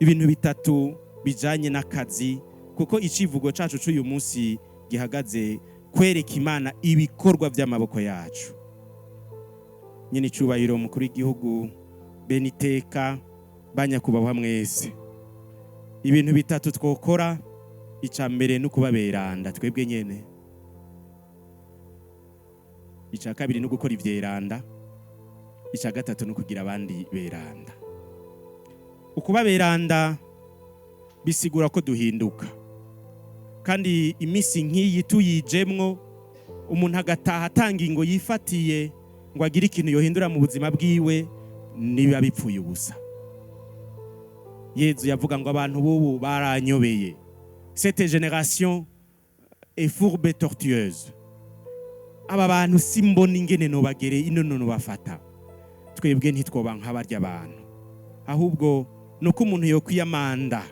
ibintu bitatu bijanye n'akazi, kuko icivugo cacu c'uyu munsi gihagaze kwereka Imana ibikorwa by'amaboko yacu. Nyine icubahiro mukuru w'igihugu, beniteka, banyakubahwa mwese, ibintu bitatu twokora, ica mbere no kuba beranda twebwe nyene, ica kabiri no gukora ivyeranda, ica gatatu no kugira abandi beranda. Ukuba beranda bisigura ko duhinduka, kandi imisi nk'iyi tuyijemwo umuntu agataha atanga ingo yifatiye ngo agire ikintu yohindura mu buzima bwiwe, niba bipfuye ubusa. Yezu yavuga ngo abantu bubu baranyobeye, cette génération est fourbe et tortueuse. Aba bantu simbona ingene nobagere ino bafata. Twebwe ntitwoba nk'abarya abantu, ahubwo nuko umuntu yokwiyamanda,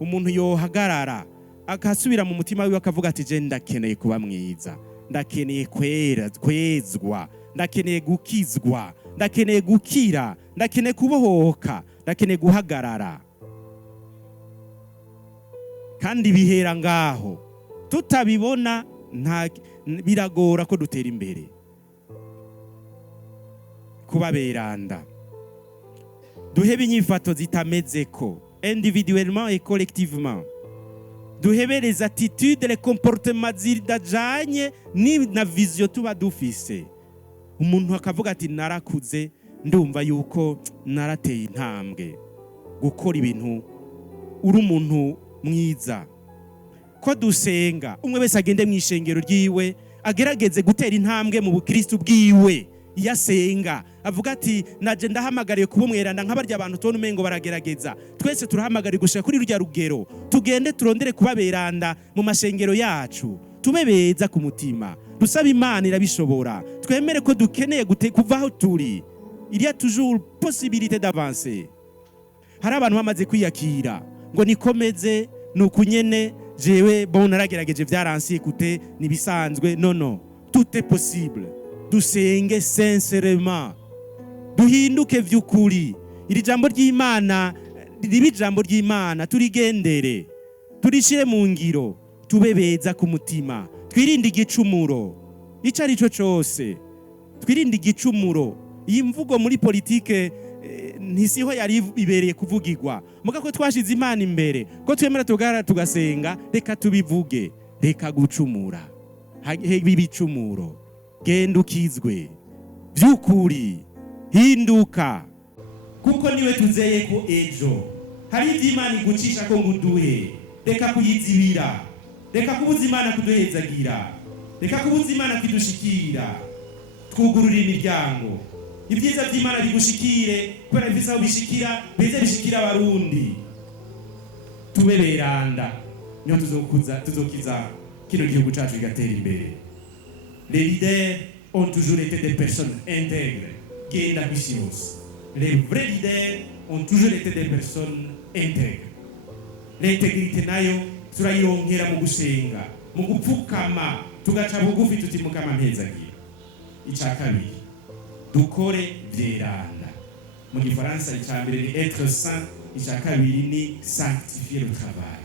umuntu yohagarara akasubira mu mutima wiwe akavuga ati je ndakeneye kuba mwiza, ndakeneye kwezwa, ndakeneye gukizwa, ndakeneye gukira, ndakeneye kubohoka, ndakeneye guhagarara. Kandi bihera ngaho, tutabibona biragora ko dutera imbere. Kuba beranda, duhebe inyifato zitameze ko individuellement et collectivement, duhebe les attitudes, les comportements zidajanye na vision tuba dufise. Umuntu akavuga ati narakuze, ndumva yuko narateye intambwe, gukora ibintu uri umuntu mwiza. Ko dusenga, umwe wese agende mu ishengero ryiwe, agerageze gutera intambwe mu bukristo bwiwe. Yasenga avuga ati naje ndahamagariye kuba umweranda nk'abarya abantu tubona umengo baragerageza. Twese turahamagariye gushika kuri rujya rugero, tugende turondere kuba beranda mu mashengero yacu, tube beza ku mutima, dusaba Imana irabishobora, twemere ko dukeneye kuva aho turi. Il y a toujours possibilité d'avancer. Hari abantu bamaze kwiyakira ngo nikomeze nukunyene jewe naragerageje byaransiye kute nibisanzwe. No, tout est possible. Dusenge sincèrement, duhinduke vy'ukuri. Iri jambo ry'Imana ribi jambo ry'Imana, turigendere, turishire mu ngiro, tube beza ku mutima, twirinde igicumuro ico ari cyo cyose, twirinde igicumuro. Iyi mvugo muri politike ntisiho yari ibereye kuvugirwa, muga ko twashize Imana imbere, ko twemera tugara tugasenga, reka tubivuge, reka gucumura, ibicumuro. Genda ukizwe vy'ukuri, hinduka, kuko niwe tuzeye ko ejo hari ivy'Imana igucisha ko nguduhe. Reka kuyizibira, reka kubuza Imana kuduhezagira, reka kubuza Imana kwidushikira. Twugurura imiryango, ibyiza by'Imana bigushikire, kubera bifise aho bishikira, bize bishikira abarundi. Tube beranda, niho tuzokiza kino gihugu cacu kigatera imbere. Les leaders ont toujours été des personnes intègres. Les vrais leaders ont toujours été des personnes intègres. L'intégrité nayo turayironkera mu gusenga, mu gupfukama, tugaca bugufi tuti Mukama mpezagira. Ica kabiri, dukore vyeranda. Mu gifaransa ica mbere ni être saint, ica kabiri ni sanctifier le travail.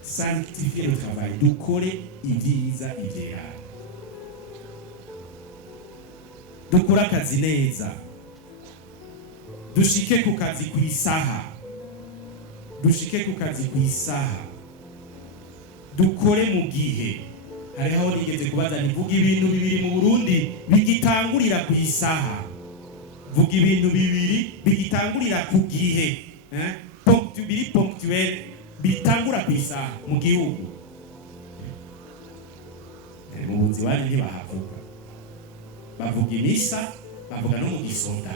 Sanctifier le travail, dukore ibyiza ivyeranda. Dukora akazi neza, dushike ku kazi ku isaha, dushike ku kazi ku isaha, dukore mu gihe. Hariho nigeze kubaza nivuga ibintu bibiri mu Burundi bigitangurira ku isaha, vuga ibintu bibiri bigitangurira ku gihe, ponctuel, bitangura ku isaha mu gihugu. Mu buzi bari ntibahavuga, bavuga imisa, bavuga no mu gisonda.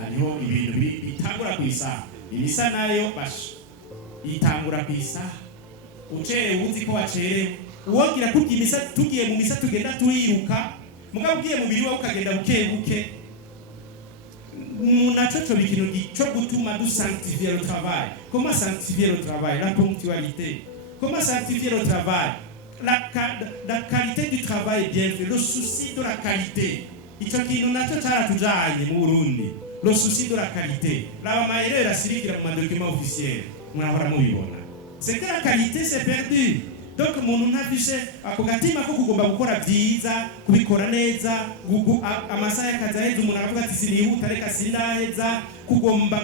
Hariho ibintu bitangura ku isaha. Imisa nayo itangura ku isaha. Ucerewe uzi ko wacerewe, uwogira kurya imisa, tugiye mu misa tugenda turiruka, mugabo ugiye mu biri wawe ukagenda buke. Naco bikintu cyo gutuma du sanctifier le travail. Comment sanctifier le travail? La ponctualité. Comment sanctifier le travail? La qualité du travail bien fait, le souci de la qualité. Ico kintu naco caratujanye mu Burundi. le souci de la qualité. La maïre la série qui a un document officiel. C'est que la qualité s'est perdue. Donc umuntu ntafishe ako gatima ko kugomba gukora byiza kubikora neza amasaha y'akazi aheze umuntu aravuga ati sinihuta reka sindaheza kugomba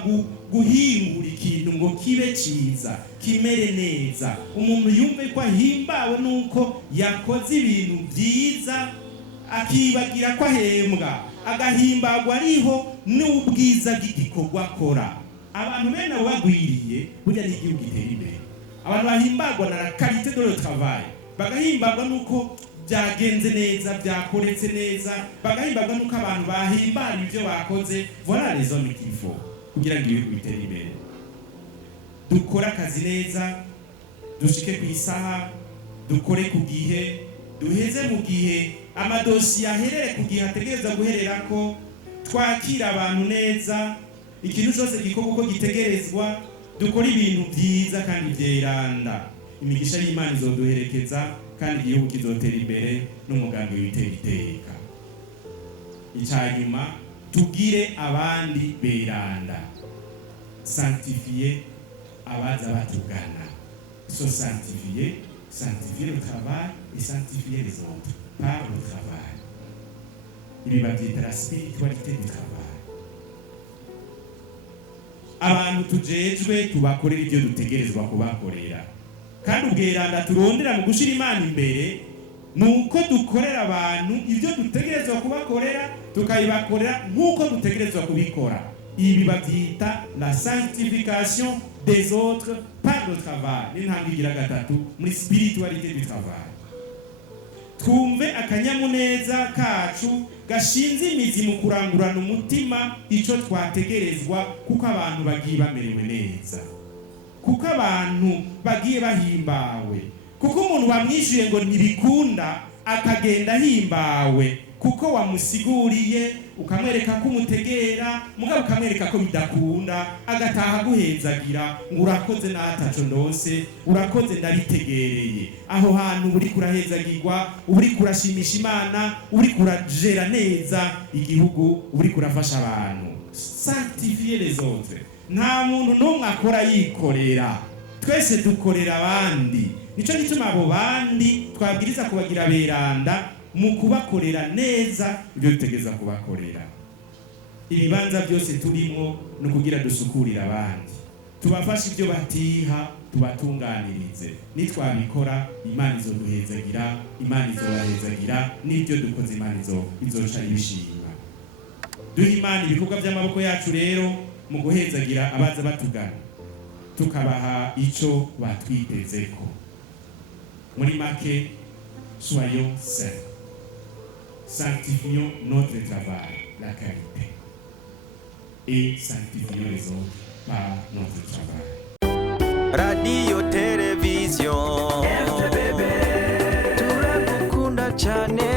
guhingura ikintu ngo kibe cyiza kimere neza umuntu yumve ko ahimbawe nuko yakoze ibintu byiza akibagira ko ahembwa agahimbagwa ariho n'ubwiza bw'igikorwa akora. Abantu bene abo bagwiriye burya n'igihugu gitera imbere. Abantu bahimbagwa na la qualité de leur travail, bagahimbagwa nuko byagenze neza byakoretse neza, bagahimbagwa nuko abantu bahimbara ibyo bakoze. Voilà les hommes qu'il faut kugira ngo igihugu gitere imbere. Dukora akazi neza, dushike ku isaha, dukore ku gihe, duheze mu gihe, amadosiye aherere ku gihe ategereza guherera ko, twakira abantu neza, ikintu cyose gikorwa uko gitegerezwa, dukora ibintu byiza kandi byeranda. Imigisha y'Imana izoduherekeza kandi igihugu kizotera imbere n'umugambi w'iteka iteka. Icyanyuma tugire abandi beranda, sanctifier abaza batugana. So sanctifier le travail et sanctifier les autres par le travail. Ibi babyita la spiritualité du travail. Abantu tujejwe tubakorera ibyo dutegerezwa kubakorera, kandi ubweranda turondera mu gushira Imana imbere nuko dukorera abantu ibyo dutegerezwa kubakorera, tukabibakorera nk'uko dutegerezwa kubikora. Ibi babyita la sanctification des autres par le travail. N'intambwe igira gatatu muri spiritualité du travail. Twumve akanyamuneza kacu gashinze imizi mu kurangurana umutima icyo twategerezwa, kuko abantu bagiye bamerewe neza, kuko abantu bagiye bahimbawe, kuko umuntu wamwishyuye ngo ntibikunda akagenda ahimbawe, kuko wamusiguriye ukamwereka ko umutegera mugabo ukamwereka ko bidakunda, agataha guhezagira ngo urakoze n'ataco ndose, urakoze ndabitegereye. Aho hantu uri kurahezagirwa, uri kurashimisha Imana, uri kurajera neza igihugu, uri kurafasha abantu. Sanctifier les autres. Nta muntu n'umwe akora yikorera, twese dukorera abandi. Nico gituma abo bandi twabwiriza kubagira beranda mu kubakorera neza ibyo dutegeza kubakorera. Ibibanza byose turimo no kugira dusukurira abandi, tubafashe ibyo batiha, tubatunganirize. Nitwabikora Imana izoduhezagira, Imana izobahezagira, n'ibyo dukoze Imana izoca ibishima. Duhe Imana ibikorwa by'amaboko yacu rero mu guhezagira abaza batugana, tukabaha icyo batwitezeko. Muri make, soyons saints. Sanctifions notre travail, la qualité, et sanctifions les autres par notre travail. Radio Télévision, turakukunda cyane.